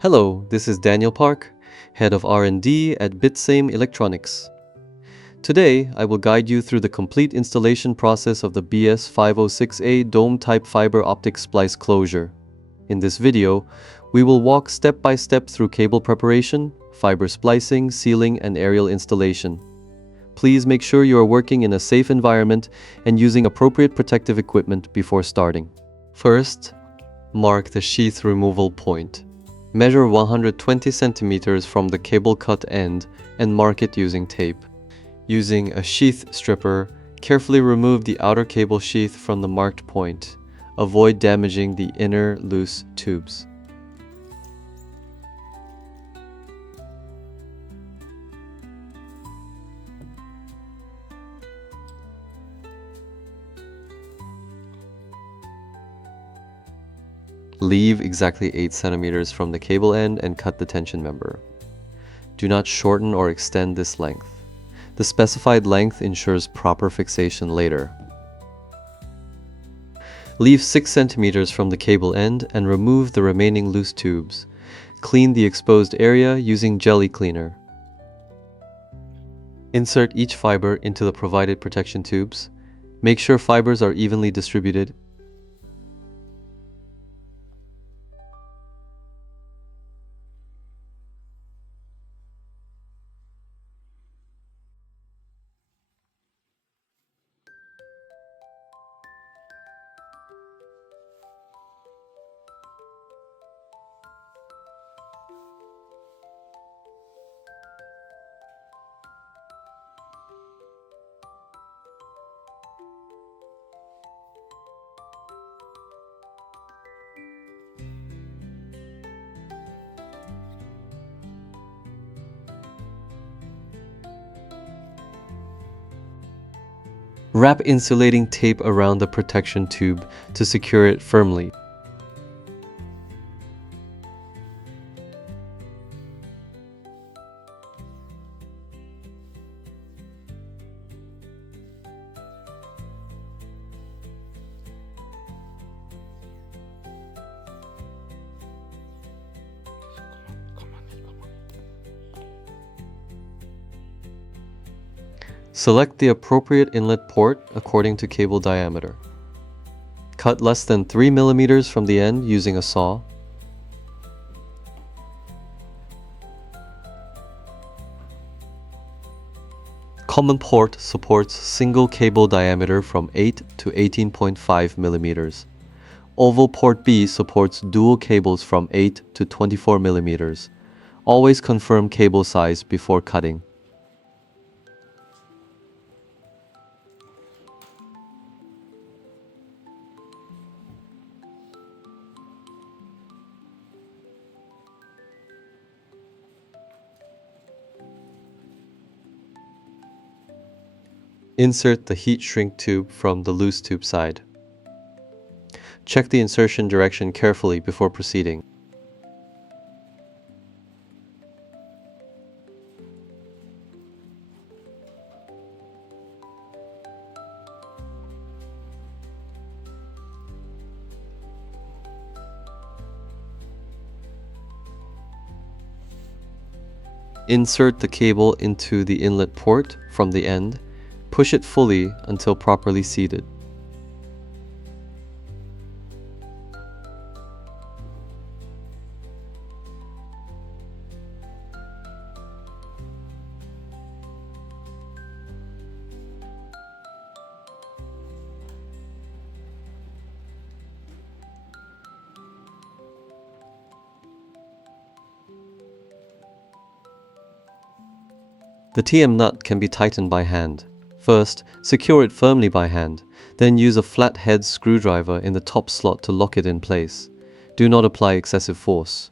Hello, this is Daniel Park, Head of R&D at Vissem Electronics. Today, I will guide you through the complete installation process of the BS506A dome-type fiber optic splice closure. In this video, we will walk step by step through cable preparation, fiber splicing, sealing, and aerial installation. Please make sure you are working in a safe environment and using appropriate protective equipment before starting. First, mark the sheath removal point. Measure 120 centimeters from the cable cut end and mark it using tape. Using a sheath stripper, carefully remove the outer cable sheath from the marked point. Avoid damaging the inner loose tubes. Leave exactly 8 centimeters from the cable end and cut the tension member. Do not shorten or extend this length. The specified length ensures proper fixation later. Leave 6 centimeters from the cable end and remove the remaining loose tubes. Clean the exposed area using jelly cleaner. Insert each fiber into the provided protection tubes. Make sure fibers are evenly distributed. Wrap insulating tape around the protection tube to secure it firmly. Select the appropriate inlet port according to cable diameter. Cut less than 3 mm from the end using a saw. Common port supports single cable diameter from 8 to 18.5 mm. Oval port B supports dual cables from 8 to 24 mm. Always confirm cable size before cutting. Insert the heat shrink tube from the loose tube side. Check the insertion direction carefully before proceeding. Insert the cable into the inlet port from the end. Push it fully until properly seated. The TM nut can be tightened by hand. First, secure it firmly by hand, then use a flathead screwdriver in the top slot to lock it in place. Do not apply excessive force.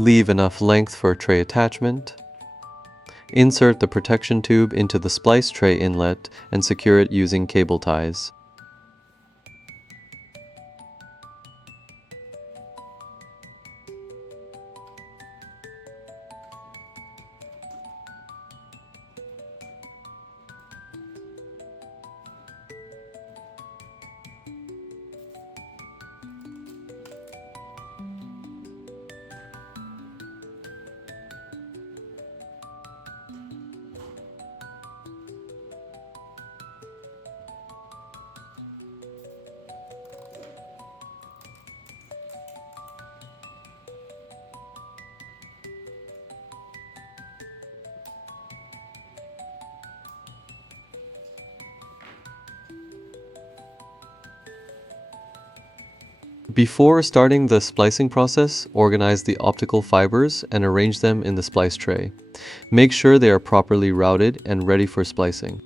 Leave enough length for tray attachment. Insert the protection tube into the splice tray inlet and secure it using cable ties. Before starting the splicing process, organize the optical fibers and arrange them in the splice tray. Make sure they are properly routed and ready for splicing.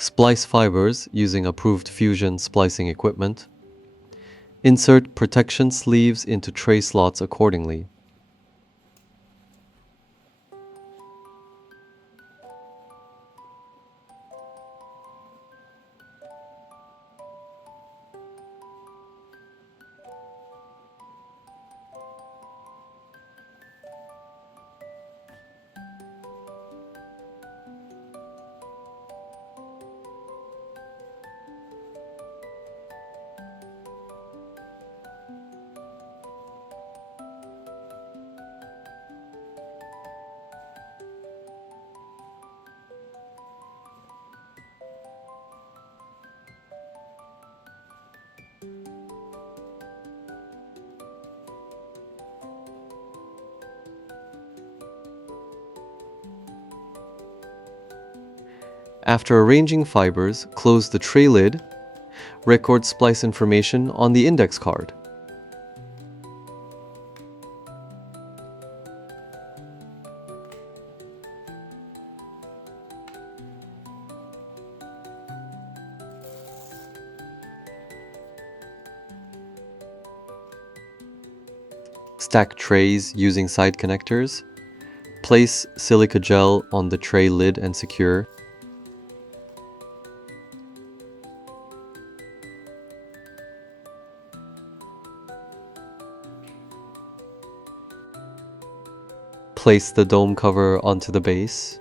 Splice fibers using approved fusion splicing equipment. Insert protection sleeves into tray slots accordingly. After arranging fibers, close the tray lid. Record splice information on the index card. Stack trays using side connectors. Place silica gel on the tray lid and secure. Place the dome cover onto the base.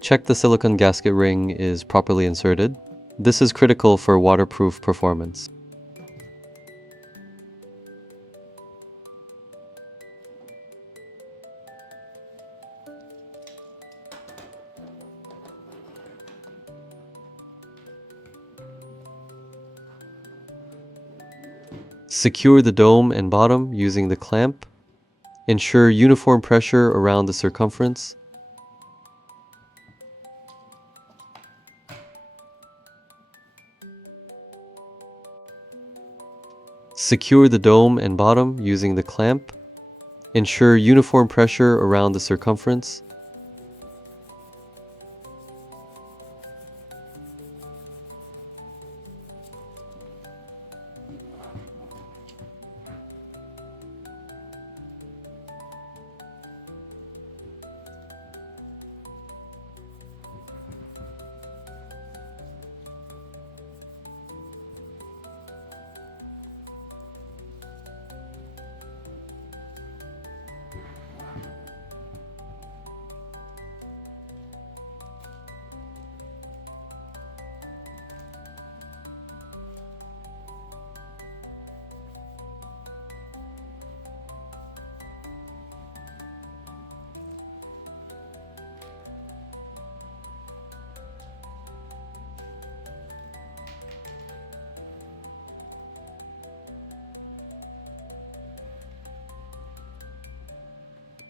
Check the silicone gasket ring is properly inserted. This is critical for waterproof performance. Secure the dome and bottom using the clamp. Ensure uniform pressure around the circumference. Secure the dome and bottom using the clamp. Ensure uniform pressure around the circumference.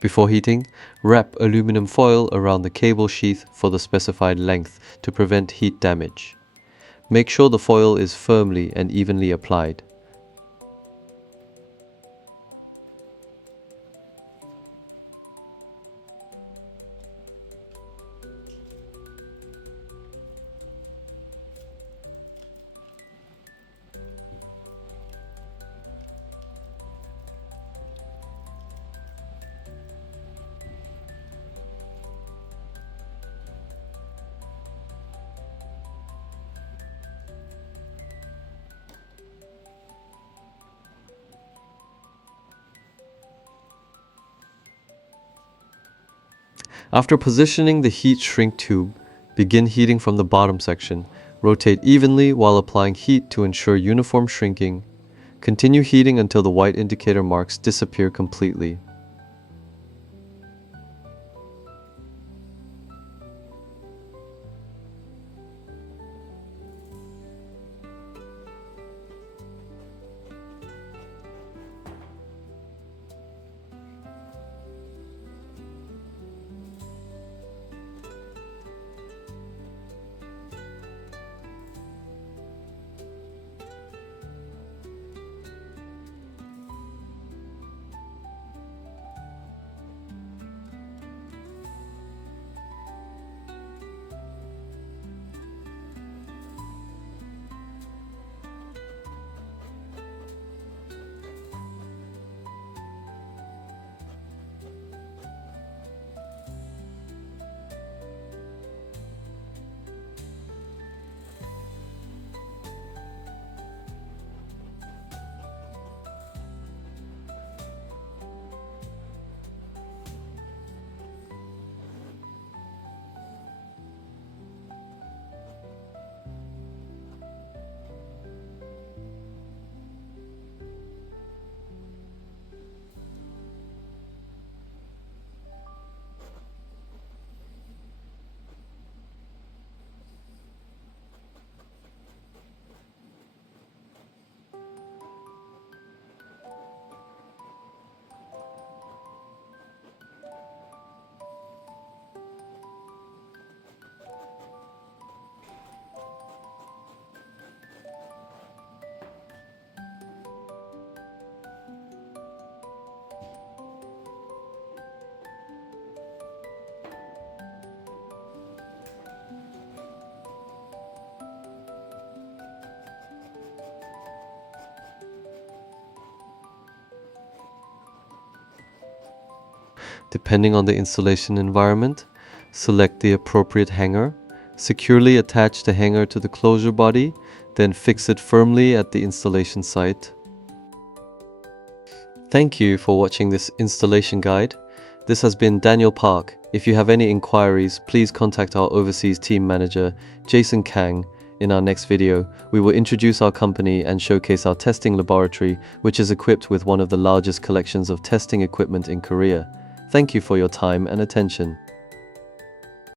Before heating, wrap aluminum foil around the cable sheath for the specified length to prevent heat damage. Make sure the foil is firmly and evenly applied. After positioning the heat shrink tube, begin heating from the bottom section. Rotate evenly while applying heat to ensure uniform shrinking. Continue heating until the white indicator marks disappear completely. Depending on the installation environment, select the appropriate hanger, securely attach the hanger to the closure body, then fix it firmly at the installation site. Thank you for watching this installation guide. This has been Daniel Park. If you have any inquiries, please contact our overseas team manager, Jason Kang. In our next video, we will introduce our company and showcase our testing laboratory, which is equipped with one of the largest collections of testing equipment in Korea. Thank you for your time and attention.